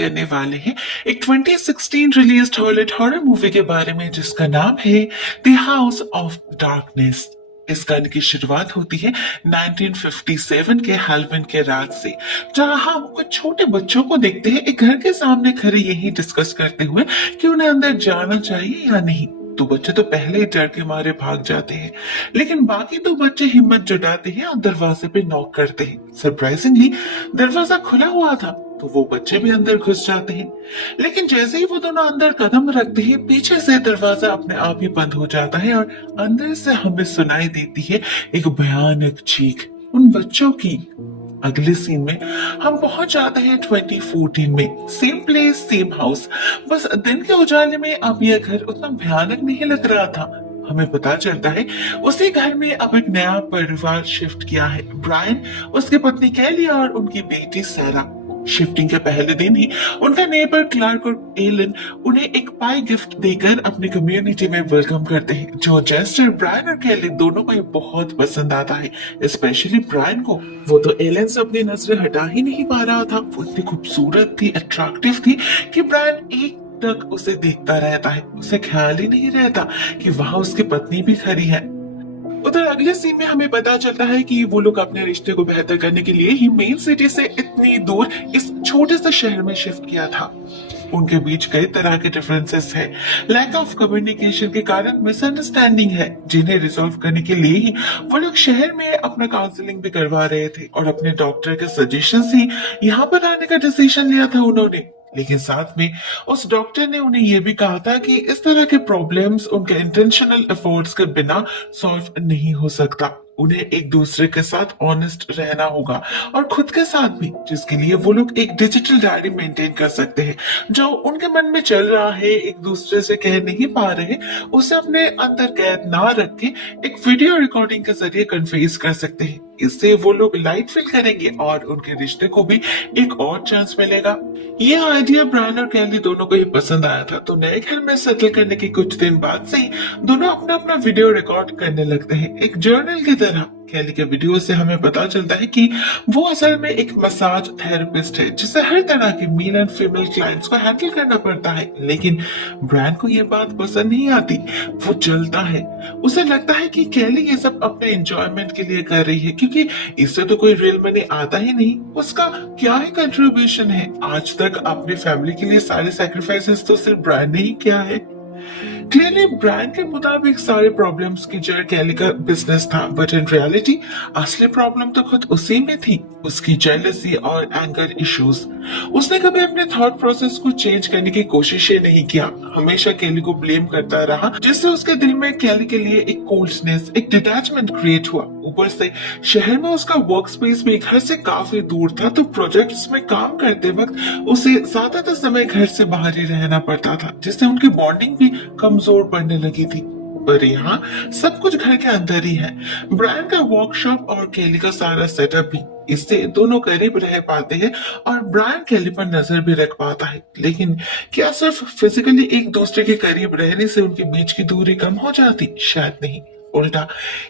करने वाले हैं एक 2016 रिलीज्ड हॉलीवुड हॉरर मूवी के बारे में जिसका नाम है द हाउस ऑफ डार्कनेस। इस गाने की शुरुआत होती है 1957 के हैलोवीन के रात से, जहां हम कुछ छोटे बच्चों को देखते हैं एक घर के सामने खड़े यही डिस्कस करते हुए कि उन्हें अंदर जाना चाहिए या नहीं। तो बच्चे तो पहले ही डर के मारे भाग जाते हैं, लेकिन बाकी दो बच्चे हिम्मत जुटाते हैं और दरवाजे पे नॉक करते हैं। सरप्राइजिंगली दरवाजा खुला हुआ था, तो वो बच्चे भी अंदर घुस जाते हैं। लेकिन जैसे ही वो दोनों अंदर कदम रखते हैं, पीछे से दरवाजा अपने आप ही बंद हो जाता है और अंदर से हमें सुनाई देती है एक भयानक चीख उन बच्चों की। अगले सीन में हम पहुंच जाते हैं 2014 में, सेम प्लेस सेम हाउस। बस दिन के उजाले में अब यह घर उतना भयानक नहीं लग रहा था। हमें पता चलता है उसी घर में अब एक नया परिवार शिफ्ट किया है, ब्रायन, उसकी पत्नी कैली और उनकी बेटी सैरा। शिफ्टिंग के पहले दिन ही उनका नेबर क्लार्क और एलन उन्हें एक पाई गिफ्ट देकर अपनी कम्युनिटी में वेलकम करते हैं, जो जेस्टर ब्रायन और कैली दोनों को ये बहुत पसंद आता है, स्पेशली ब्रायन को। वो तो एलन से अपनी नजरें हटा ही नहीं पा रहा था। वो इतनी खूबसूरत थी, अट्रैक्टिव थी कि ब्रायन एक तक उसे देखता रहता है। उसे ख्याल ही नहीं रहता कि वहां उसकी पत्नी भी खड़ी है। उधर अगले सीन में हमें पता चलता है कि वो लोग अपने रिश्ते को बेहतर करने के लिए ही मेन सिटी से इतनी दूर इस छोटे से शहर में शिफ्ट किया था। उनके बीच कई तरह के डिफरेंसेस है, लैक ऑफ कम्युनिकेशन के कारण मिसअंडरस्टैंडिंग है, जिन्हें रिजॉल्व करने के लिए ही वो लोग शहर में अपना काउंसलिंग भी करवा रहे थे और अपने डॉक्टर के सजेशन से यहाँ पर आने का डिसीजन लिया था उन्होंने। लेकिन साथ में उस डॉक्टर ने उन्हें यह भी कहा था कि इस तरह के प्रॉब्लम्स उनके इंटेंशनल एफर्ट्स के बिना सॉल्व नहीं हो सकता। उन्हें एक दूसरे के साथ ऑनेस्ट रहना होगा और खुद के साथ भी, जिसके लिए वो लोग एक डिजिटल डायरी मेंटेन कर सकते हैं। जो उनके मन में चल रहा है, एक दूसरे से कह नहीं पा रहे, उसे अपने अंदर कैद ना रख के एक वीडियो रिकॉर्डिंग के जरिए कन्फेस कर सकते हैं। इससे वो लोग लाइट फील करेंगे और उनके रिश्ते को भी एक और चांस मिलेगा। ये आइडिया ब्रायन और कैली दोनों को ही पसंद आया था, तो नए घर में सेटल करने के कुछ दिन बाद से ही दोनों अपना अपना वीडियो रिकॉर्ड करने लगते हैं, एक जर्नल की तरह। कैली के वीडियो से हमें पता चलता है कि वो असल में एक मसाज थेरेपिस्ट है, जिसे हर तरह के मेल एंड फीमेल क्लाइंट्स को हैंडल करना पड़ता है। लेकिन ब्रायन को ये बात पसंद नहीं आती, वो जलता है। उसे लगता है कि कैली ये सब अपने एंजॉयमेंट के लिए कर रही है, क्योंकि इससे तो कोई रियल मनी आता ही नहीं। उसका क्या ही कंट्रीब्यूशन है? आज तक अपनी फैमिली के लिए सारे सैक्रिफाइसेस तो सिर्फ ब्रायन ने ही किया है। क्लियरली ब्रायन के मुताबिक सारे प्रॉब्लम्स की जड़ कैली का बिजनेस था, बट इन रियलिटी असली प्रॉब्लम तो खुद उसी में थी, उसकी जेलसी और एंगर इश्यूज। उसने कभी अपने थॉट प्रोसेस को चेंज करने की कोशिश ही नहीं किया, हमेशा कैली को ब्लेम करता रहा, जिससे उसके दिल में कैली के लिए एक कोल्डनेस, एक डिटैचमेंट क्रिएट हुआ। ऊपर से शहर में उसका वर्क स्पेस भी घर से काफी दूर था, तो प्रोजेक्ट्स में काम करते वक्त उसे ज्यादातर समय घर से बाहर ही रहना पड़ता था, जिससे उनकी बॉन्डिंग भी कमजोर पड़ने लगी थी। पर यहाँ सब कुछ घर के अंदर ही है, ब्रायन का वर्कशॉप और कैली का सारा सेटअप भी। इससे दोनों करीब रह पाते हैं और ब्रायन कैली पर नजर भी रख पाता है। लेकिन क्या सिर्फ फिजिकली एक दूसरे के करीब रहने से उनके बीच की दूरी कम हो जाती? शायद नहीं, उल्टा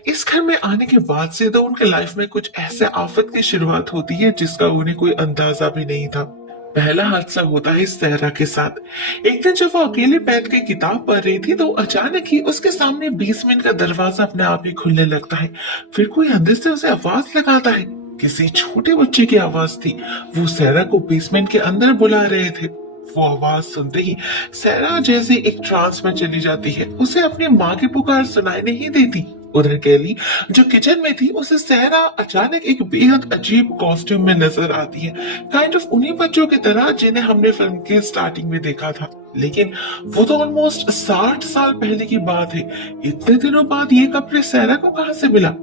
इस घर में आने के बाद से तो उनके लाइफ में कुछ ऐसे आफत की शुरुआत होती है जिसका उन्हें कोई अंदाजा भी नहीं था। पहला हादसा होता है सहरा के साथ। एक दिन जब वो अकेले बैठ के किताब पढ़ रही थी, तो अचानक ही उसके सामने बेसमेंट का दरवाजा अपने आप ही खुलने लगता है। फिर कोई अंदर से उसे आवाज लगाता है, किसी छोटे बच्चे की आवाज थी। वो सहरा को बेसमेंट के अंदर बुला रहे थे। वो आवाज सुनते ही सहरा जैसे एक ट्रांस में चली जाती है, उसे अपनी माँ की पुकार सुनाई नहीं देती। उधर कैली जो किचन में थी, उसे सहरा अचानक एक बेहद अजीब कॉस्ट्यूम में नजर आती है, काइंड ऑफ उन्हीं बच्चों की तरह जिन्हें हमने फिल्म के स्टार्टिंग में देखा था। लेकिन वो तो ऑलमोस्ट 60 साल पहले की बात है। इतने दिनों बाद ये कपड़े सहरा को कहाँ से मिला?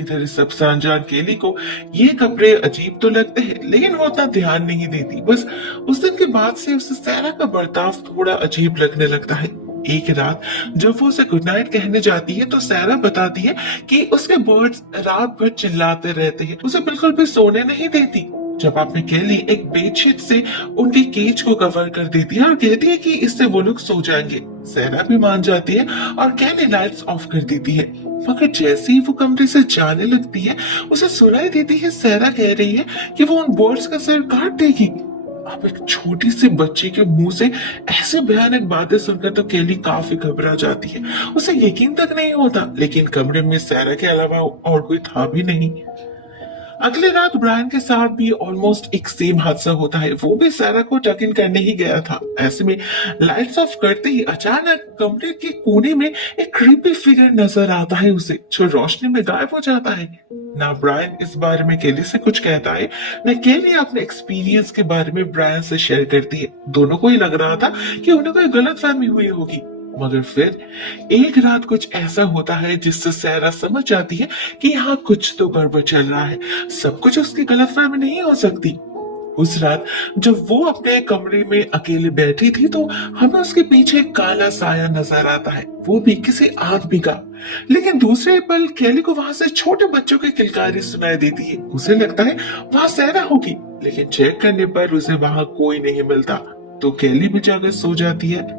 इधर इस सबसे अनजान केली को ये कपड़े अजीब तो लगते हैं, लेकिन वो उतना ध्यान नहीं देती। बस उस दिन के बाद से उसे सहरा का बर्ताव थोड़ा अजीब लगने लगता है। एक रात जब वो उसे गुड नाइट कहने जाती है, तो सहरा बताती है कि उसके बर्ड्स रात भर चिल्लाते रहते हैं, उसे बिल्कुल भी सोने नहीं देती। जवाब में कैली एक बेडशीट से उनकी केज को कवर कर देती है और कहती है कि इससे वो लोग सो जाएंगे। सहरा भी मान जाती है और कैली लाइट्स ऑफ कर देती है। मगर जैसे ही वो कमरे से जाने लगती है, उसे सुनाई देती है सहरा कह रही है कि वो उन बर्ड्स का सर काट देगी। अब एक छोटी सी बच्ची के मुंह से ऐसे भयानक बातें सुनकर तो केली काफी घबरा जाती है। उसे यकीन तक नहीं होता, लेकिन कमरे में सैरा के अलावा और कोई था भी नहीं। अगली रात ब्रायन के साथ भी ऑलमोस्ट एक सेम हादसा होता है। वो भी सारा को चेक इन करने ही गया था। ऐसे में लाइट्स ऑफ करते ही अचानक कमरे के कोने में एक क्रीपी फिगर नजर आता है उसे, जो रोशनी में गायब हो जाता है। ना ब्रायन इस बारे में केली से कुछ कहता है, न केली अपने एक्सपीरियंस के बारे में ब्रायन से शेयर करती है। दोनों को ही लग रहा था कि उन्हें कोई गलतफहमी हुई होगी। मगर फिर एक रात कुछ ऐसा होता है जिससे सैरा समझ जाती है कि यहाँ कुछ तो गड़बड़ चल रहा है। सब कुछ उसकी गलतफहमी नहीं हो सकती। उस रात जब वो अपने कमरे में अकेले बैठी थी तो हमें उसके पीछे एक काला साया नजर आता है, वो भी किसी आदमी का। लेकिन दूसरे पल केली को वहां से छोटे बच्चों की किलकारी सुनाई देती है। उसे लगता है वहां सैरा होगी, लेकिन चेक करने पर उसे वहां कोई नहीं मिलता, तो केली भी जाकर सो जाती है।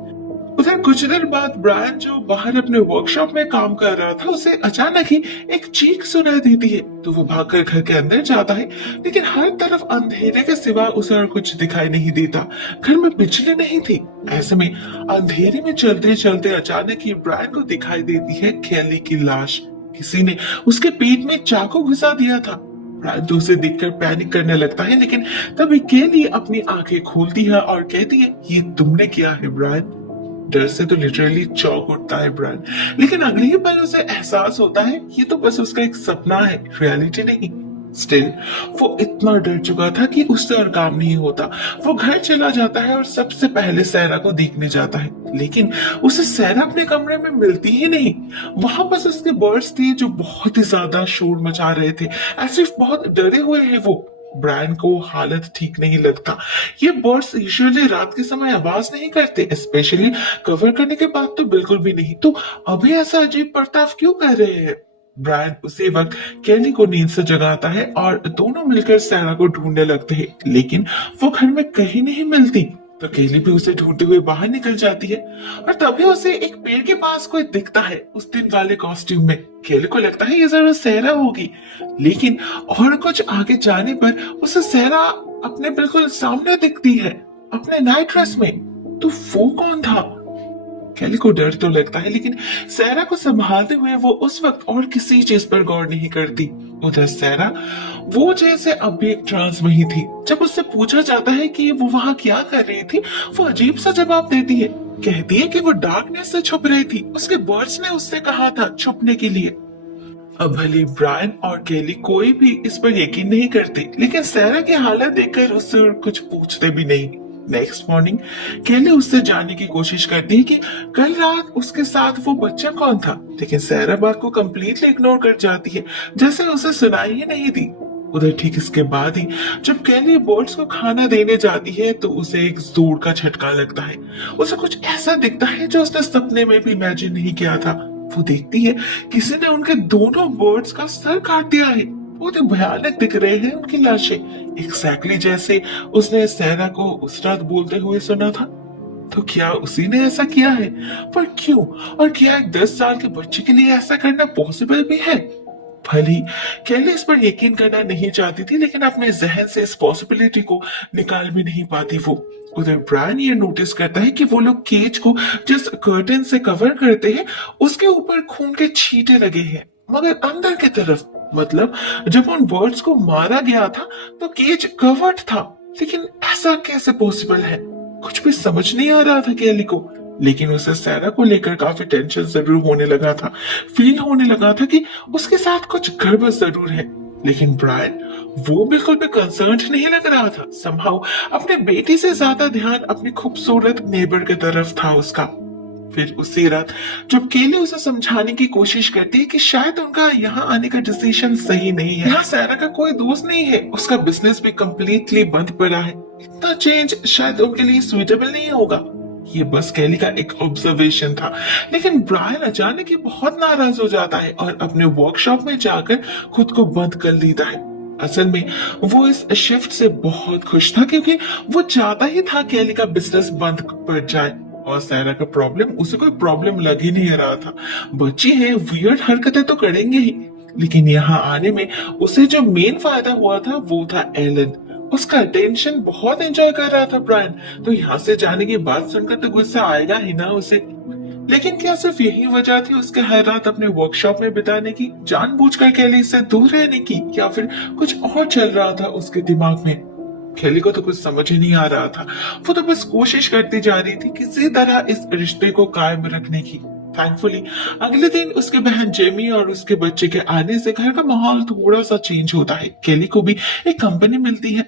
उधर कुछ देर बाद ब्रायन, जो बाहर अपने वर्कशॉप में काम कर रहा था, उसे अचानक ही एक चीख सुनाई देती है। तो वो भागकर घर के अंदर जाता है, लेकिन हर तरफ अंधेरे के सिवा उसे और कुछ दिखाई नहीं देता। घर में बिजली नहीं थी। ऐसे में अंधेरे में चलते चलते अचानक ही ब्रायन को दिखाई देती है केली की लाश। किसी ने उसके पेट में चाकू घुसा दिया था। ब्रायन तो उसे देखकर पैनिक करने लगता है, लेकिन तभी केली अपनी आंखें खोलती है और कहती है, ये तुमने किया है ब्रायन। डर से तो लिटरली चौंक उठता है ब्रायन, लेकिन अगले ही पल उसे एहसास होता है ये तो बस उसका एक सपना है, रियलिटी नहीं। स्टिल वो इतना डर चुका था कि उससे और काम नहीं होता। वो घर चला जाता है और सबसे पहले सैरा को देखने जाता है, लेकिन उसे सैरा अपने कमरे में मिलती ही नहीं। वहां बस उसके बर्ड्स थे जो बहुत ही ज्यादा शोर मचा रहे थे, ऐसे बहुत डरे हुए हैं वो। ब्रायन को हालत ठीक नहीं लगता। ये बर्ड्स यूजुअली रात के समय आवाज नहीं करते, स्पेशली कवर करने के बाद तो बिल्कुल भी नहीं। तो अभी ऐसा अजीब बर्ताव क्यों कर रहे हैं? ब्रायन उसी वक्त केली को नींद से जगाता है और दोनों मिलकर सैरा को ढूंढने लगते हैं, लेकिन वो घर में कहीं नहीं मिलती। तो केली भी उसे ढूंढते हुए बाहर निकल जाती है और तभी उसे एक पेड़ के पास कोई दिखता है उस दिन वाले कॉस्ट्यूम में। केली को लगता है ये जरूर सैरा होगी, लेकिन और कुछ आगे जाने पर उसे सैरा अपने बिल्कुल सामने दिखती है, अपने नाइट ड्रेस में। तो वो कौन था? केली को डर तो लगता है, लेकिन सैरा को संभालते हुए वो उस वक्त और किसी चीज पर गौर नहीं करती। उधर सैरा, वो जैसे अब भी एक ट्रांस में ही थी। जब उससे पूछा जाता है कि वो वहां क्या कर रही थी, वो अजीब सा जवाब देती है। कहती है कि वो डार्कनेस से छुप रही थी, उसके बर्ड्स ने उससे कहा था छुपने के लिए। अब भले ब्रायन और केली कोई भी इस पर यकीन नहीं करते, लेकिन सैरा की हालत देखकर उससे कुछ पूछते भी नहीं। नेक्स्ट मॉर्निंग केली उससे जानने की कोशिश करती है कि कल रात उसके साथ वो बच्चा कौन था, लेकिन सैरा बात को कम्प्लीटली इग्नोर कर जाती है, जैसे उसे सुनाई ही नहीं दी। उधर ठीक इसके बाद ही जब केली बर्ड्स को खाना देने जाती है तो उसे एक जोर का झटका लगता है। उसे कुछ ऐसा दिखता है जो उसने सपने में भी इमेजिन नहीं किया था। वो देखती है किसी ने उनके दोनों बर्ड्स का सर काट दिया है। बहुत ही भयानक दिख रहे हैं उनकी लाशें, एग्जैक्टली जैसे उसने सैरा को उस रात बोलते हुए सुना था। तो क्या उसी ने ऐसा किया है? पर क्यों? और क्या एक 10 साल के बच्चे के लिए ऐसा करना पॉसिबल भी है? भली केली इस पर यकीन करना नहीं चाहती थी, लेकिन अपने जहन से इस पॉसिबिलिटी को निकाल भी नहीं पाती वो। उधर ब्रायन ये नोटिस करता है कि वो लोग केज को जिस कर्टन से कवर करते हैं उसके ऊपर खून के छींटे लगे हैं, मगर अंदर की तरफ। मतलब जब उन बर्ड्स को मारा गया था तो केज कवर्ड था, लेकिन ऐसा कैसे पॉसिबल है? कुछ भी समझ नहीं आ रहा था केली को। लेकिन उसे सैरा को लेकर काफी टेंशन जरूर होने लगा था। फील होने लगा था कि उसके साथ कुछ गड़बड़ जरूर है। लेकिन ब्रायन, वो बिल्कुल भी कंसर्न्ड नहीं लग रहा था। समहाउ अपने बेटी से ज्यादा ध्यान अपनी खूबसूरत नेबर की तरफ था उसका। फिर उसी रात जब केली उसे समझाने की कोशिश करती है कि शायद उनका यहाँ आने का डिसीजन सही नहीं है, यहाँ सैरा का कोई दोस्त नहीं है, उसका बिजनेस भी कम्प्लीटली बंद पड़ा है, इतना चेंज शायद उनके लिए सुइटेबल नहीं होगा। ये बस केली का एक ऑब्जर्वेशन था। लेकिन ब्रायन अचानक ही बहुत नाराज हो जाता है और अपने वर्कशॉप में जाकर खुद को बंद कर लेता है। असल में वो इस शिफ्ट से बहुत खुश था, क्योंकि वो चाहता ही था केली का बिजनेस बंद पड़ जाए और सैरा का प्रॉब्लम उसे कोई प्रॉब्लम लग ही नहीं रहा था। बच्चे हैं, वियर्ड हरकतें तो करेंगे ही, लेकिन यहाँ आने में उसे जो मेन फायदा हुआ था वो था एलन। उसका टेंशन बहुत एंजॉय कर रहा था ब्रायन। तो यहाँ से जाने की बात सुनकर तो गुस्सा आएगा ही ना उसे। लेकिन क्या सिर्फ यही वजह थी उसके हर रात अपने वर्कशॉप में बिताने की, जानबूझकर कैली से दूर रहने की, या फिर कुछ और चल रहा था उसके दिमाग में? कैली को तो कुछ समझ ही नहीं आ रहा था। वो तो बस कोशिश करती जा रही थी किसी तरह इस रिश्ते को कायम रखने की। थैंकफुली अगले दिन उसके बहन जेमी और उसके बच्चे के आने से घर का माहौल थोड़ा सा चेंज होता है। केली को भी एक कंपनी मिलती है।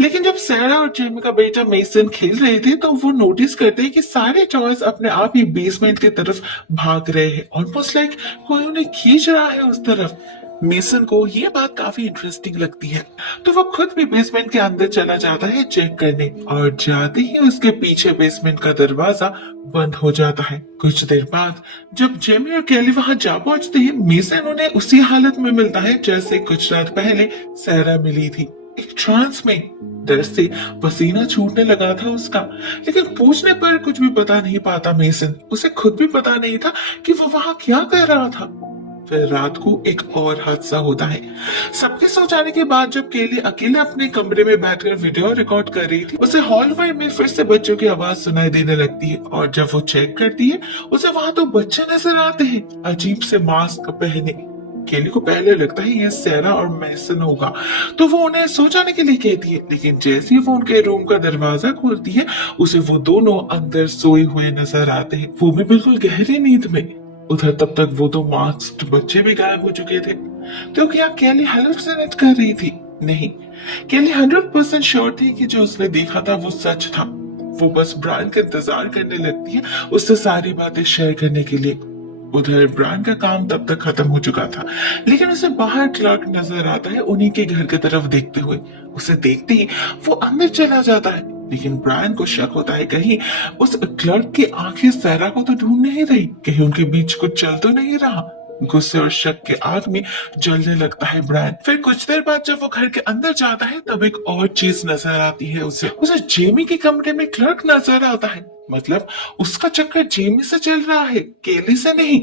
लेकिन जब सैरा और जेमी का बेटा मेसन खेल रहे थे तो वो नोटिस करते हैं कि सारे टॉयज अपने आप ही बेसमेंट की तरफ भाग रहे हैं, ऑलमोस्ट लाइक कोई उन्हें खींच रहा है उस तरफ। मेसन को ये बात काफी इंटरेस्टिंग लगती है, तो वो खुद भी बेसमेंट के अंदर चला जाता है चेक करने, और जाते ही उसके पीछे बेसमेंट का दरवाजा बंद हो जाता है। कुछ देर बाद जब जेमी और कैली वहां जा पहुंचते हैं, मेसन उन्हें उसी हालत में मिलता है जैसे कुछ रात पहले सैरा मिली थी, एक ट्रांस में। डर से पसीना छूटने लगा था उसका, लेकिन पूछने पर कुछ भी बता नहीं पाता मेसन। उसे खुद भी पता नहीं था कि वो वहां क्या कर रहा था। फिर रात को एक और हादसा होता है। सबके सो जाने के बाद जब केली अकेले अपने कमरे में बैठकर वीडियो रिकॉर्ड कर रही थी, उसे हॉलवे में फिर से बच्चों की आवाज सुनाई देने लगती है, और जब वो चेक करती है उसे वहां तो बच्चे नजर आते हैं, अजीब से मास्क पहने। केली को पहले लगता है ये सैरा और मैसन होगा, तो वो उन्हें सो जाने के लिए कहती है, लेकिन जैसे ही वो उनके रूम का दरवाजा खोलती है उसे वो दोनों अंदर सोए हुए नजर आते हैं, वो भी बिल्कुल गहरी नींद में। उधर तब तक वो दो मास्क्ड बच्चे भी गायब हो चुके थे। तो क्या कैली हेलुसिनेट कर रही थी? नहीं, कैली 100% श्योर थी कि जो उसने देखा था वो सच था। वो बस ब्रायन का इंतजार करने लगती है उससे सारी बातें शेयर करने के लिए। उधर ब्रायन का काम तब तक खत्म हो चुका था, लेकिन उसे बाहर क्लर्क नजर आता है उन्हीं के घर की तरफ देखते हुए। उसे देखते ही वो अंदर चला जाता है, लेकिन ब्रायन को शक होता है कहीं उस क्लर्क की आंखें सैरा को तो ढूंढ नहीं रही, कहीं उनके बीच कुछ चल तो नहीं रहा। गुस्से और शक के आग में जलने लगता है ब्रायन। फिर कुछ देर बाद जब वो घर के अंदर जाता है तब एक और चीज नजर आती है उसे जेमी के कमरे में क्लर्क नजर आता है। मतलब उसका चक्कर जेमी से चल रहा है, केली से नहीं।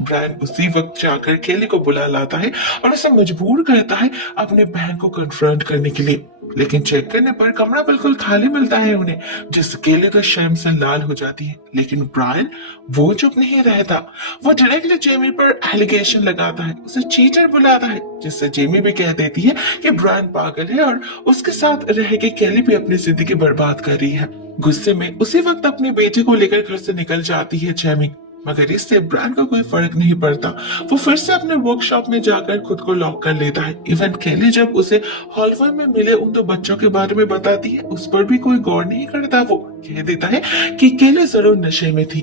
ब्रायन उसी वक्त जाकर केली को बुला लाता है और उसे मजबूर करता है अपने बहन को कन्फ्रंट करने के लिए। लेकिन चेक करने पर कमरा बिल्कुल खाली मिलता है उन्हें, जिससे केली तो शर्म से लाल हो जाती है। लेकिन ब्रायन वो चुप नहीं रहता, वो डायरेक्टली जेमी पर एलिगेशन लगाता है, उसे चीटर बुलाता है, जिससे जेमी भी कह देती है कि ब्रायन पागल है और उसके साथ रह के केली भी अपनी जिंदगी बर्बाद कर रही है। गुस्से में उसी वक्त अपने बेटे को लेकर घर से निकल जाती है जेमी, मगर इससे ब्रायन को कोई फर्क नहीं पड़ता। वो फिर से अपने वर्कशॉप में जाकर खुद को लॉक कर लेता है। इवन केली जब उसे हॉलवे में मिले उन दो बच्चों के बारे में बताती है, उस पर भी कोई गौर नहीं करता। वो कह देता है कि केली जरूर नशे में थी।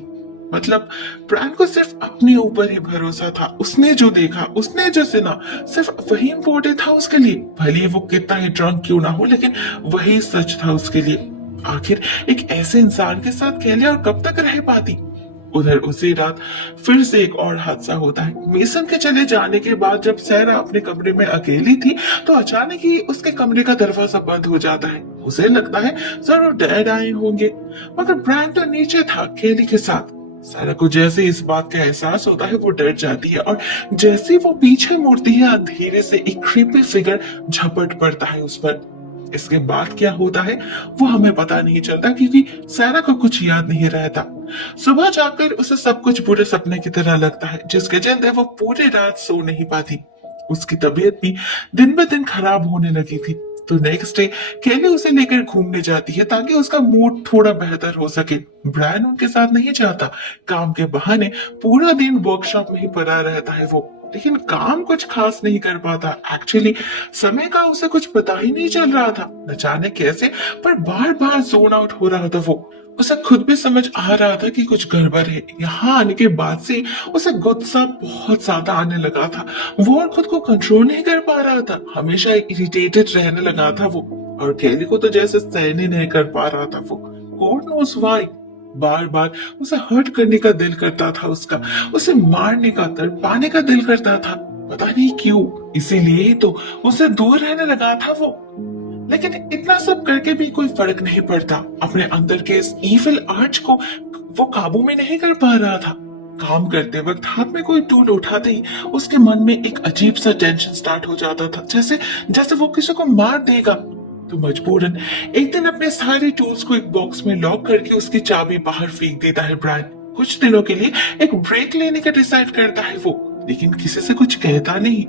मतलब ब्रायन को सिर्फ अपने ऊपर ही भरोसा था। उसने जो देखा, उसने जो सुना, सिर्फ वही इम्पोर्टेंट था उसके लिए, भले वो कितना ही ड्रंक क्यों ना हो, लेकिन वही सच था उसके लिए। आखिर एक ऐसे इंसान के साथ केली और कब तक रह पाती? उधर उसी रात फिर से एक और हादसा होता है। मेसन के चले जाने के बाद जब सैरा अपने कमरे में अकेली थी तो अचानक ही उसके कमरे का दरवाजा बंद हो जाता है। उसे लगता है जरूर डैड आए होंगे, मगर ब्रायन तो नीचे था केली के साथ। सैरा को जैसे इस बात का एहसास होता है वो डर जाती है, और जैसे ही वो पीछे मुड़ती है अंधेरे से एक क्रीपी फिगर झपट पड़ता है उस पर। इसके बाद क्या होता है वो हमें पता नहीं चलता, क्योंकि सैरा को कुछ याद नहीं रहता। सुबह जाकर उसे सब कुछ बुरे सपने की तरह लगता है, जिसके चलते वो पूरी रात सो नहीं पाती। उसकी तबीयत भी दिन ब दिन खराब होने लगी थी। तो नेक्स्ट डे केली उसे लेकर घूमने जाती है ताकि उसका मूड थोड़ा बेहतर हो सके। ब्रायन उनके साथ नहीं जाता, काम के बहाने पूरा दिन वर्कशॉप में ही पड़ा रहता है वो, लेकिन काम कुछ खास नहीं कर पाता। एक्चुअली समय का उसे कुछ पता ही नहीं चल रहा था, न जाने कैसे, पर बार बार जोन आउट हो रहा था वो। उसे खुद भी समझ आ रहा था कि कुछ गड़बड़ है। यहाँ आने के बाद से उसे गुस्सा बहुत ज्यादा आने लगा था। वो और खुद को कंट्रोल नहीं कर पा रहा था, हमेशा इरिटेटेड रहने लगा था वो, और केली को तो जैसे सहन ही नहीं कर पा रहा था वो। गॉड नोस व्हाई बार बार उसे हर्ट करने का दिल करता था उसका, उसे मारने का, तड़पाने का दिल करता था, पता नहीं क्यों। इसीलिए ही तो उसे दूर रहने लगा था वो। लेकिन इतना सब करके भी कोई फर्क नहीं पड़ता। अपने अंदर के इस इविल अर्ज को वो काबू में नहीं कर पा रहा था। काम करते वक्त हाथ में कोई टूल उठाते ही उसके मन में एक अजीब सा टेंशन स्टार्ट हो जाता था, जैसे जैसे वो किसी को मार देगा। तो मजबूरन एक दिन अपने सारे टूल्स को एक बॉक्स में लॉक करके उसकी चाबी बाहर फेंक देता है ब्रायन। कुछ दिनों के लिए एक ब्रेक लेने का डिसाइड करता है वो, लेकिन किसी से कुछ कहता नहीं।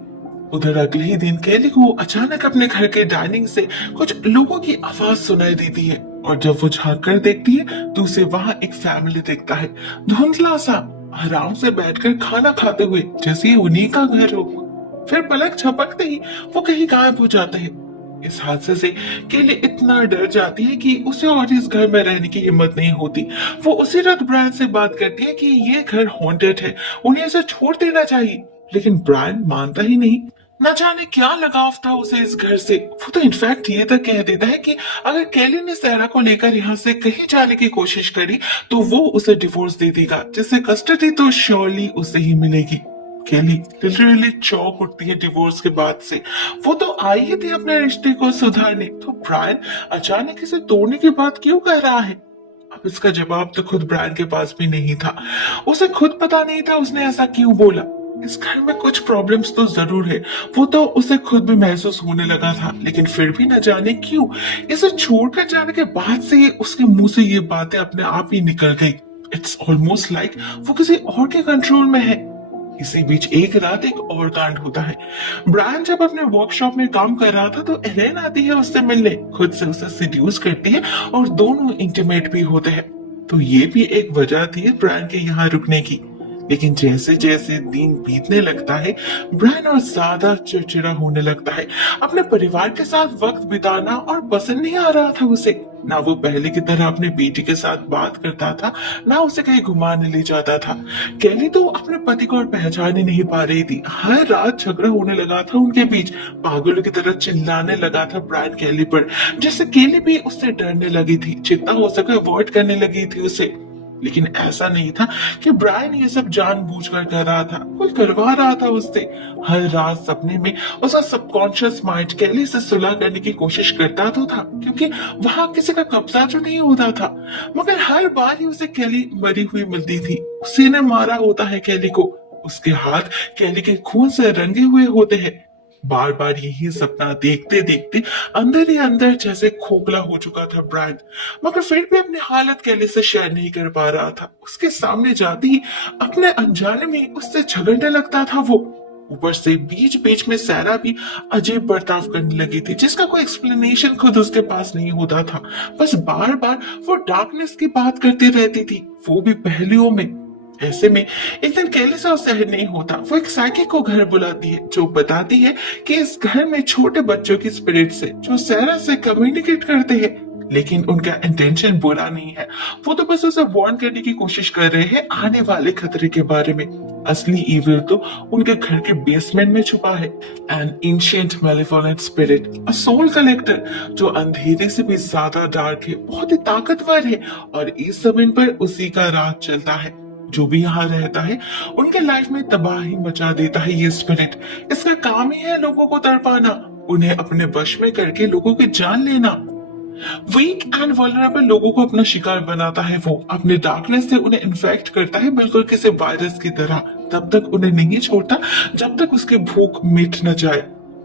उधर अगले ही दिन कैली को अचानक अपने घर के डाइनिंग से कुछ लोगों की आवाज सुनाई देती है, और जब वो झांक कर देखती है तो उसे वहां एक फैमिली दिखता है, धुंधला सा, आराम से बैठकर खाना खाते हुए, जैसे ये उन्हीं का घर हो। फिर पलक झपकते ही वो कहीं गायब हो जाता है। इस हादसे से केली इतना डर जाती है कि उसे और इस घर में रहने की हिम्मत नहीं होती। वो उसी रात ब्रायन से बात करती है कि ये घर हॉन्टेड है, उन्हें इसे छोड़ देना चाहिए, लेकिन ब्रायन मानता ही नहीं। न जाने क्या लगाव था उसे इस घर से। वो तो इनफैक्ट ये तक कह देता है कि अगर केली ने सारा को लेकर यहाँ से कहीं जाने की कोशिश करी तो वो उसे डिवोर्स दे देगा, जिससे कस्टडी तो श्योरली उसे ही मिलेगी। केली लिटरली चौंक उठती है डिवोर्स के बाद से। वो तो आई ही थी अपने रिश्ते को सुधारने, तो ब्रायन अचानक इसे तोड़ने की बात क्यों कह रहा है? अब इसका जवाब तो खुद ब्रायन के पास भी नहीं था। उसे खुद पता नहीं था उसने ऐसा क्यों बोला। इस घर में कुछ प्रॉब्लम्स तो जरूर है, वो तो उसे खुद भी महसूस होने लगा था, लेकिन फिर भी न जाने क्यों इसे छोड़कर जाने के बाद से ही उसके मुंह से ये बातें अपने आप ही निकल गई। इट्स ऑलमोस्ट लाइक वो किसी और के कंट्रोल में है। इसी बीच एक रात एक और कांड होता है। ब्रायन जब अपने वर्कशॉप में काम कर रहा था तो एलेन आती है उससे मिलने, खुद से उसे सिड्यूस करती है और दोनों इंटीमेट भी होते हैं। तो ये भी एक वजह थी ब्रायन के यहाँ रुकने की। लेकिन जैसे जैसे दिन बीतने लगता है ब्रायन और ज्यादा चिड़चिड़ा होने लगता है। अपने परिवार के साथ वक्त बिताना और पसंद नहीं आ रहा था उसे। ना वो पहले की तरह अपने बेटी के साथ बात करता था, ना उसे कहीं घुमाने ले जाता था। केली तो अपने पति को और पहचान ही नहीं पा रही थी। हर रात झगड़ा होने लगा था उनके बीच, पागलों की तरह चिल्लाने लगा था ब्रायन केली पर, जिससे केली भी उससे डरने लगी थी, जितना हो सके अवॉइड करने लगी थी उसे। लेकिन ऐसा नहीं था कि ब्रायन ये सब जानबूझकर कर रहा था, कोई करवा रहा था उससे। हर रात सपने में उसका सबकॉन्शियस माइंड केली से सुलह करने की कोशिश करता तो था, क्योंकि वहां किसी का कब्जा जो नहीं होता था। मगर हर बार ही उसे केली मरी हुई मिलती थी। उसी ने मारा होता है केली को, उसके हाथ केली के खून से रंगे हुए होते हैं। बार बार यही सपना देखते देखते अंदर ही अंदर जैसे खोखला हो चुका था ब्रायन, मगर फिर भी अपनी हालत केली से शेयर नहीं कर पा रहा था। उसके सामने जाती ही अपने अनजाने में उससे झगड़ने लगता था वो। ऊपर से बीच बीच में सारा भी अजीब बर्ताव करने लगी थी, जिसका कोई एक्सप्लेनेशन खुद उसके पास नहीं होता था। बस बार बार वो डार्कनेस की बात करती रहती थी, वो भी पहेलियों में। ऐसे में एक दिन केली से सहन नहीं होता। वो एक साइकिक को घर बुलाती है, जो बताती है कि इस घर में छोटे बच्चों की स्पिरिट से जो सारा से कम्युनिकेट करते हैं, लेकिन उनका इंटेंशन बुरा नहीं है। वो तो बस उसे वार्न करने की कोशिश कर रहे हैं आने वाले खतरे के बारे में। असली इविल तो उनके घर के बेसमेंट में छुपा है। An ancient malevolent spirit, a soul collector, जो अंधेरे से भी ज्यादा डार्क है, बहुत ही ताकतवर है, और इस जमीन पर उसी का राज चलता है। जो भी यहाँ रहता है उनके लाइफ में तबाही मचा देता है ये स्पिरिट। इसका काम ही है लोगों को तड़पाना, उन्हें अपने वश में करके लोगों की जान लेना। वीक एंड वल्नरेबल लोगों को अपना शिकार बनाता है वो, अपने डार्कनेस से उन्हें इन्फेक्ट करता है, बिल्कुल किसी वायरस की तरह। तब तक उन्हें नहीं छोड़ता जब तक उसकी भूख मिट न जाए।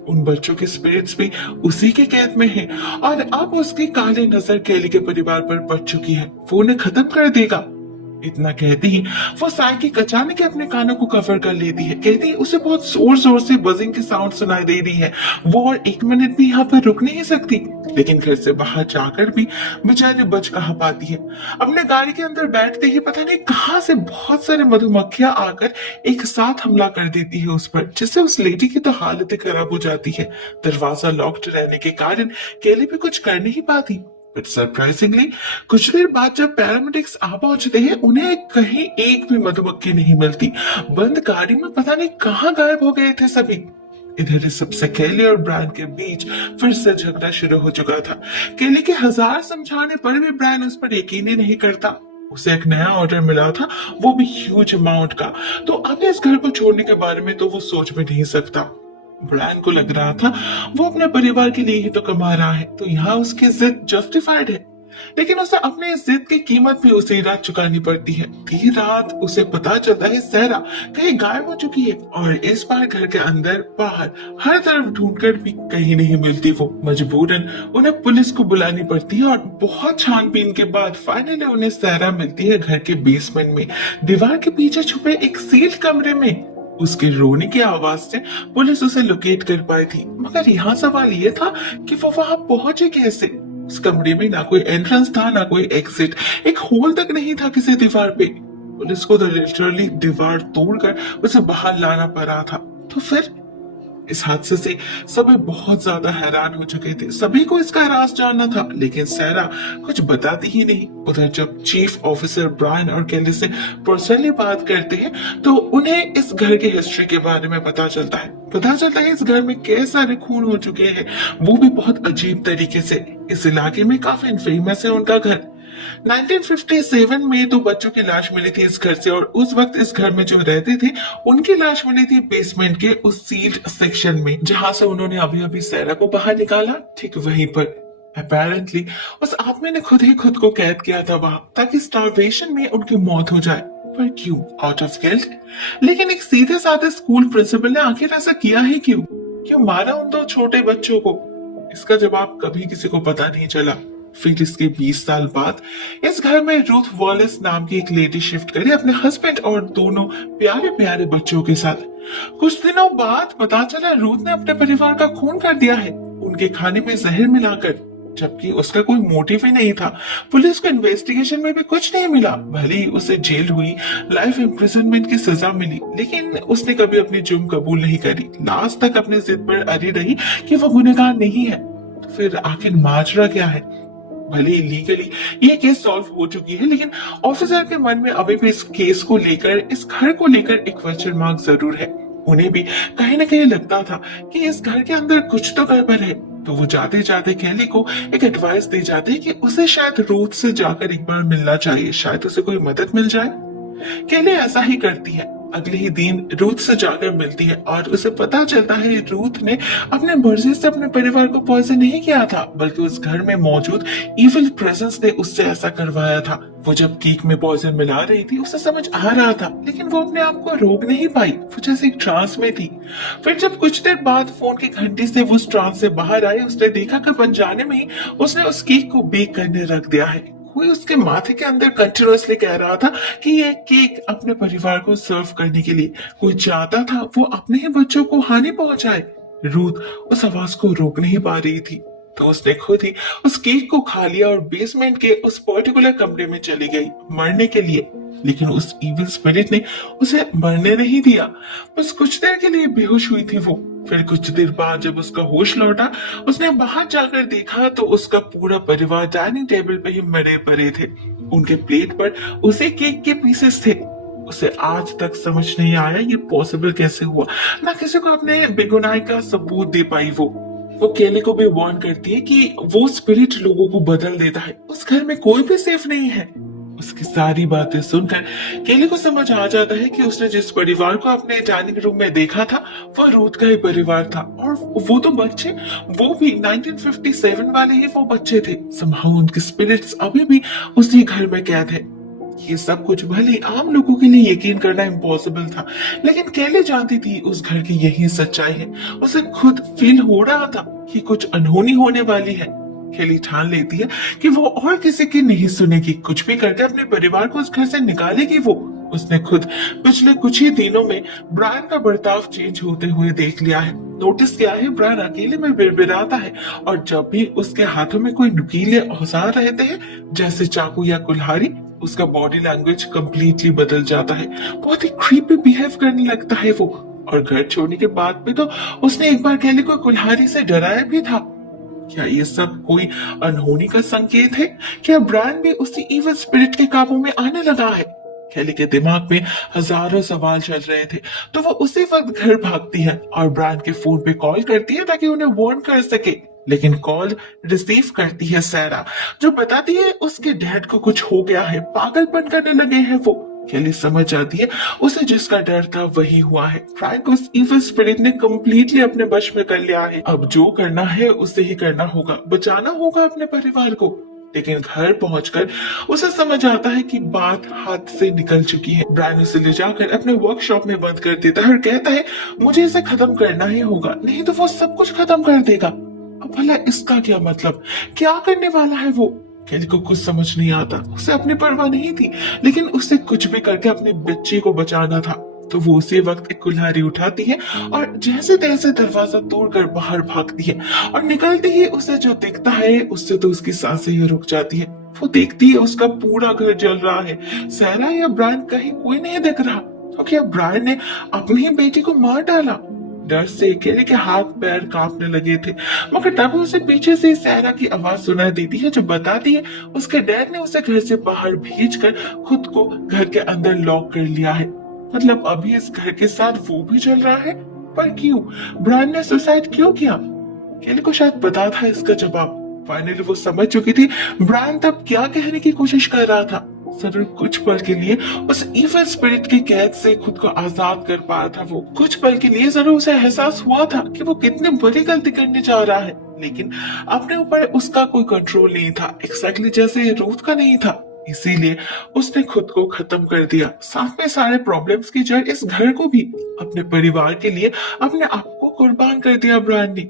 उन बच्चों के स्पिरिट्स भी उसी के कैद में हैं, और अब उसकी काली नजर केली के परिवार पर पड़ चुकी है। वो उन्हें खत्म कर देगा। इतना कहती ही वो साइकिक अचानक अपने कानों को कवर कर लेती है। कहती है उसे बहुत जोर जोर से बजिंग की साउंड सुनाई दे रही है। वो और एक मिनट भी यहाँ पर रुक नहीं सकती, लेकिन घर से बाहर जाकर भी बेचारी बच कहाँ पाती है। अपने गाड़ी के अंदर बैठते ही पता नहीं कहाँ से बहुत सारे मधुमक्खियां आकर एक साथ हमला कर देती है उस पर, जिससे उस लेडी की तो हालत ही खराब हो जाती है। दरवाजा लॉक्ड रहने के कारण केली भी कुछ कर नहीं पाती। बट सरप्राइजिंगली कुछ देर बाद जब पैरामेडिक्स आ पहुंचते हैं, उन्हें कहीं एक भी मधुमक्खी नहीं मिलती। बंद गाड़ी में पता नहीं कहाँ गायब हो गए थे सभी। इधर इस सबसे केली और ब्रायन के बीच फिर से झगड़ा शुरू हो चुका था। केली के हजार समझाने पर भी ब्रायन उस पर यकीन ही नहीं करता। उसे एक नया ऑर्डर मिला था, वो भी ह्यूज अमाउंट का, तो अब इस घर को छोड़ने के बारे में तो वो सोच भी नहीं सकता। ब्रायन को लग रहा था वो अपने परिवार के लिए ही तो कमा रहा है, तो यहाँ उसकी जिद जस्टिफाइड है। लेकिन उसे अपनी इस जिद की कीमत भी उसे रात चुकानी पड़ती है। देर रात उसे पता चलता है सहरा कहीं गायब हो चुकी है और इस बार घर के अंदर बाहर हर तरफ ढूंढकर भी कहीं नहीं मिलती वो। मजबूरन उन्हें पुलिस को बुलानी पड़ती है और बहुत छानबीन के बाद फाइनली उन्हें सहरा मिलती है घर के बेसमेंट में, दीवार के पीछे छुपे एक सील्ड कमरे में। उसके रोने की आवाज से पुलिस उसे लोकेट कर पाई थी, मगर यहाँ सवाल ये था कि वो वहां पहुंचे कैसे। उस कमरे में ना कोई एंट्रेंस था ना कोई एग्जिट, एक होल तक नहीं था किसी दीवार पे। पुलिस को तो लिटरली दीवार तोड़कर उसे बाहर लाना पड़ा था। तो फिर इस हादसे से सभी बहुत ज्यादा हैरान हो चुके थे। सभी को इसका राज जानना था, लेकिन सहरा कुछ बताती ही नहीं। उधर जब चीफ ऑफिसर ब्रायन और केली से पर्सनली बात करते हैं तो उन्हें इस घर की हिस्ट्री के बारे में पता चलता है इस घर में कई सारे खून हो चुके हैं, वो भी बहुत अजीब तरीके से। इस इलाके में काफी फेमस है उनका घर। 1957 में दो बच्चों की लाश मिली थी इस घर से, और उस वक्त इस घर में जो रहते थे उनकी लाश मिली थी बेसमेंट के उस सील्ड सेक्शन में, जहां से उन्होंने अभी अभी सहरा को बाहर निकाला, ठीक वहीं पर। अपेरेंटली उस आदमी ने खुद ही खुद को कैद किया था वहां, ताकि स्टारवेशन में उनकी मौत हो जाए। पर क्यों? Out of guilt? लेकिन एक सीधे साधे स्कूल प्रिंसिपल ने आखिर ऐसा किया ही क्यों? क्यों मारा उन दो छोटे बच्चों को? इसका जवाब कभी किसी को पता नहीं चला। फिर इसके 20 साल बाद इस घर में रूथ वॉलेस नाम की एक लेडी शिफ्ट करी अपने हस्बैंड और दोनों प्यारे प्यारे बच्चों के साथ। कुछ दिनों बाद पता चला रूथ ने अपने परिवार का खून कर दिया है, उनके खाने में जहर मिलाकर, जबकि उसका कोई मोटिव ही नहीं था। पुलिस को इन्वेस्टिगेशन में भी कुछ नहीं मिला। भले ही उसे जेल हुई, लाइफ इम्प्रिजनमेंट की सजा मिली, लेकिन उसने कभी अपनी जुर्म कबूल नहीं करी। लास्ट तक अपने जिद पर अड़ी रही कि वो गुनहगार नहीं है। तो फिर आखिर माजरा क्या है? भले ही लीगली ये केस सॉल्व हो चुकी है, लेकिन ऑफिसर के मन में अभी भी इस केस को लेकर, इस घर को लेकर एक क्वेश्चन मार्क जरूर है। उन्हें भी कहीं ना कहीं लगता था कि इस घर के अंदर कुछ तो गड़बड़ है। तो वो जाते जाते कैली को एक एडवाइस दे जाते हैं कि उसे शायद रूथ से जाकर एक बार मिलना चाहिए, शायद उसे कोई मदद मिल जाए। कैली ऐसा ही करती है। अगले ही दिन रूथ से जाकर मिलती है और उसे पता चलता है रूथ ने अपने मर्जी से अपने परिवार को पॉइजन नहीं किया था, बल्कि उस घर में मौजूद इविल प्रेजेंस ने उससे ऐसा करवाया था। वो जब केक में पॉइजन मिला रही थी उसे समझ आ रहा था, लेकिन वो अपने आप को रोक नहीं पाई। वो जैसे एक ट्रांस में थी। फिर जब कुछ देर बाद फोन की घंटी से वो उस ट्रांस से बाहर आई, उसने देखा कि अनजाने में ही उसने उस केक को बेक करने रख दिया है। कोई उसके माथे के अंदर कंटिन्यूअसली कह रहा था कि ये केक अपने परिवार को सर्व करने के लिए। कोई चाहता था वो अपने ही बच्चों को हानि पहुंचाए। रूथ उस आवाज को रोक नहीं पा रही थी, तो उसने खुद ही उस केक को खा लिया और बेसमेंट के उस पर्टिकुलर कमरे में चली गई मरने के लिए। लेकिन उस इविल स्पिरिट ने उसे मरने नहीं दिया, बस कुछ देर के लिए बेहोश हुई थी वो। फिर कुछ देर बाद जब उसका होश लौटा, उसने बाहर जाकर देखा तो उसका पूरा परिवार डाइनिंग टेबल पे ही मरे पड़े थे। उनके प्लेट पर उसी केक के पीसेस थे। उसे आज तक समझ नहीं आया ये पॉसिबल कैसे हुआ। ना किसी को अपने बेगुनाही का सबूत दे पाई वो केली को भी वार्न करती है कि वो स्पिरिट लोगों को बदल देता है, उस घर में कोई भी सेफ नहीं है। उसकी सारी बातें सुनकर केली को समझ आ जाता है कि उसने जिस परिवार को अपने डाइनिंग रूम में देखा था वो रूथ का ही परिवार था, और वो तो बच्चे, वो भी 1957 वाले ही वो बच्चे थे। समहाउ उनके स्पिरिट्स अभी भी उसी घर में कैद है। ये सब कुछ भले आम लोगों के लिए यकीन करना इम्पॉसिबल था, लेकिन केली जानती थी उस घर की यही सच्चाई है। उसे खुद फील हो रहा था कि कुछ अनहोनी होने वाली है। केली ठान लेती है कि वो और किसी की नहीं सुनेगी, कुछ भी करके अपने परिवार को उस घर से निकालेगी वो। उसने खुद पिछले कुछ ही दिनों में ब्रायन का बर्ताव चेंज होते हुए देख लिया है। नोटिस किया है ब्रायन अकेले में बिड़बिड़ाता है, और जब भी उसके हाथों में कोई नुकीले औजार रहते हैं जैसे चाकू या कुल्हाड़ी, उसका बॉडी लैंग्वेज कंप्लीटली बदल जाता है। बहुत ही क्रीपी बिहेव करने लगता है वो। और घर छोड़ने के बाद भी तो उसने एक बार केली को कुल्हाड़ी से डराया भी था। क्या ये सब कोई अनहोनी का संकेत है? क्या ब्रायन भी उसी इविल स्पिरिट के काबू में आने लगा है? केली के दिमाग में हजारों सवाल चल रहे थे, तो वो उसी वक्त घर भागती है और ब्रायन के फोन पे कॉल करती है ताकि उन्हें वार्न कर सके। लेकिन कॉल रिसीव करती है सहरा, जो बताती है उसके डैड को कुछ हो गया है, पागलपन करने लगे हैं वो। केली समझ जाती है उसे जिसका डर था वही हुआ है। ब्रायन को उस इविल स्पिरिट ने कंप्लीटली अपने वश में कर लिया है। अब जो करना है उसे ही करना होगा, बचाना होगा अपने परिवार को। लेकिन घर पहुंचकर उसे समझ आता है कि बात हाथ से निकल चुकी है। ब्रायन उसे ले जाकर अपने वर्कशॉप में बंद कर देता है और कहता है मुझे इसे खत्म करना ही होगा, नहीं तो वो सब कुछ खत्म कर देगा। अब भला इसका क्या मतलब, क्या करने वाला है वो? केली को कुछ समझ नहीं आता। उसे अपनी परवाह नहीं थी, लेकिन उसे कुछ भी करके अपने बच्चे को बचाना था। तो वो उसी वक्त एक कुल्हाड़ी उठाती है और जैसे तैसे दरवाजा तोड़कर बाहर भागती है। और निकलते ही उसे जो दिखता है उससे तो उसकी सांसें ही रुक जाती है। वो देखती है उसका पूरा घर जल रहा है। सारा या ब्रायन कहीं कोई नहीं दिख रहा। तो क्या ब्रायन ने अपनी ही बेटी को मार डाला? डर से केली के हाथ पैर कांपने लगे थे, मगर तब उसे पीछे से सारा की आवाज सुनाई देती है जो बताती है उसके डैड ने उसे घर से बाहर भेजकर खुद को घर के अंदर लॉक कर लिया है। मतलब अभी इस घर के साथ वो भी चल रहा है। पर क्यों? ब्रायन ने सुसाइड क्यों किया? केली को शायद पता था इसका जवाब। फाइनली वो समझ चुकी थी ब्रायन तब क्या कहने की कोशिश कर रहा था। जरूर कुछ पल के लिए उस इविल स्पिरिट की कैद से खुद को आजाद कर पाया था। वो कुछ पल के लिए जरूर उसे एहसास हुआ था कि वो कितनी बड़ी गलती करने जा रहा है, लेकिन अपने ऊपर उसका कोई कंट्रोल नहीं था, एक्जैक्टली जैसे रूथ का नहीं था। इसीलिए उसने खुद को खत्म कर दिया। साथ में सारे प्रॉब्लम्स की जड़ इस घर को भी, अपने परिवार के लिए अपने आप को कुर्बान कर दिया ब्रायन ने।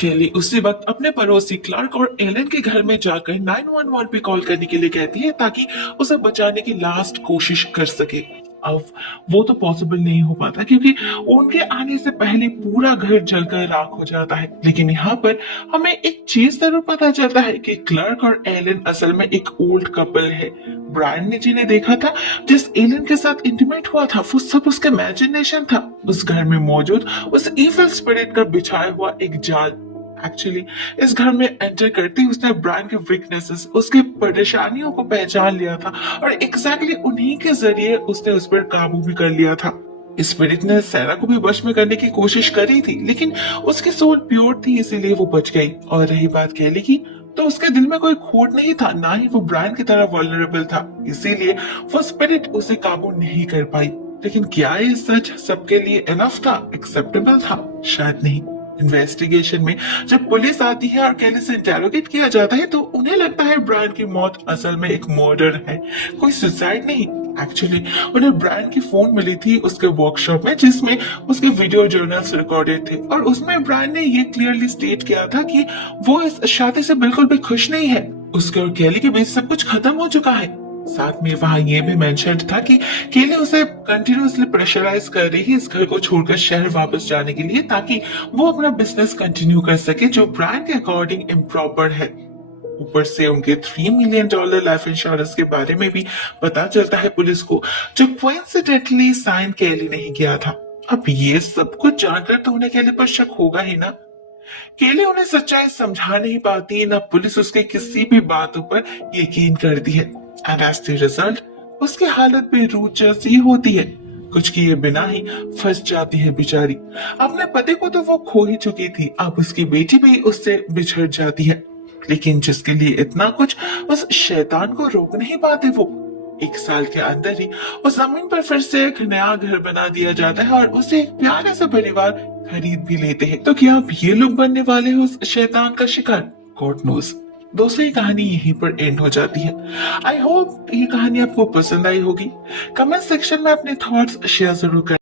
केली उसी वक्त अपने पड़ोसी क्लार्क और एलन के घर में जाकर 911 पे कॉल करने के लिए कहती है ताकि उसे बचाने की लास्ट कोशिश कर सके। अब वो तो पॉसिबल नहीं हो पाता क्योंकि उनके आने से पहले पूरा घर जलकर राख हो जाता है। लेकिन यहाँ पर हमें एक चीज जरूर पता चलता है कि क्लार्क और एलन असल में एक ओल्ड कपल है। ब्रायन ने जिन्हें देखा था, जिस एलन के साथ इंटीमेट हुआ था, वो सब उसका इमेजिनेशन था। उस घर में मौजूद उस इविल स्पिरिट का बिछाया हुआ एक जाल। एक्चुअली इस घर में एंटर करते ही उसने ब्रायन के वीकनेसेस, उसकी परेशानियों को पहचान लिया था और एग्जैक्टली उन्हीं के जरिए उसने उस पर काबू भी कर लिया था। स्पिरिट ने सैरा को भी वश में करने की कोशिश करी थी, लेकिन उसकी सोल प्योर थी, इसीलिए वो बच गई। और रही बात केली की, तो उसके दिल में कोई खोट नहीं था, ना ही वो ब्रायन की तरह वल्नरेबल था, इसीलिए वो स्पिरिट उसे काबू नहीं कर पाई। लेकिन क्या ये सच सबके लिए इनफ था, एक्सेप्टेबल था? शायद नहीं। इन्वेस्टिगेशन में जब पुलिस आती है और केली से इंटेरोगेट किया जाता है तो उन्हें लगता है ब्रायन की मौत असल में एक मर्डर है, कोई सुसाइड नहीं। एक्चुअली उन्हें ब्रायन की फोन मिली थी उसके वर्कशॉप में, जिसमें उसके वीडियो जर्नल्स रिकॉर्डेड थे और उसमें ब्रायन ने ये क्लियरली स्टेट किया था कि वो इस शादी से बिल्कुल भी खुश नहीं है। उसके और केली के बीच सब कुछ खत्म हो चुका है। साथ में वहां ये भी मेंशन था कि केली उसे कंटिन्यूअसली प्रेशराइज कर रही है इस घर को छोड़कर शहर वापस जाने के लिए, ताकि वो अपना बिजनेस कंटिन्यू कर सके, जो ब्रायन के अकॉर्डिंग इम्प्रॉपर है। ऊपर से उनके $3 मिलियन लाइफ इंश्योरेंस के बारे में भी पता चलता है पुलिस को, जो कोइंसिडेंटली साइन केली नहीं किया था। अब ये सब कुछ जानकर तो उन्हें केली पर शक होगा ही ना। केली उन्हें सच्चाई समझा नहीं पाती, न पुलिस उसके किसी भी बातों पर यकीन करती है। एंड एज द रिजल्ट उसकी हालत बेरूह जैसी होती है। कुछ किए बिना ही फंस जाती है बेचारी। अपने पति को तो वो खो ही चुकी थी, अब उसकी बेटी भी उससे बिछड़ जाती है। लेकिन जिसके लिए इतना कुछ, उस शैतान को रोक नहीं पाते वो। 1 साल के अंदर ही उस जमीन पर फिर से एक नया घर बना दिया जाता है और उसे एक प्यारा सा परिवार खरीद भी लेते हैं। तो क्या अब ये लोग बनने वाले हैं उस शैतान का शिकार? God knows. दोस्तों, ये कहानी यहीं पर एंड हो जाती है। आई होप ये कहानी आपको पसंद आई होगी। कमेंट सेक्शन में अपने थॉट्स शेयर जरूर करें।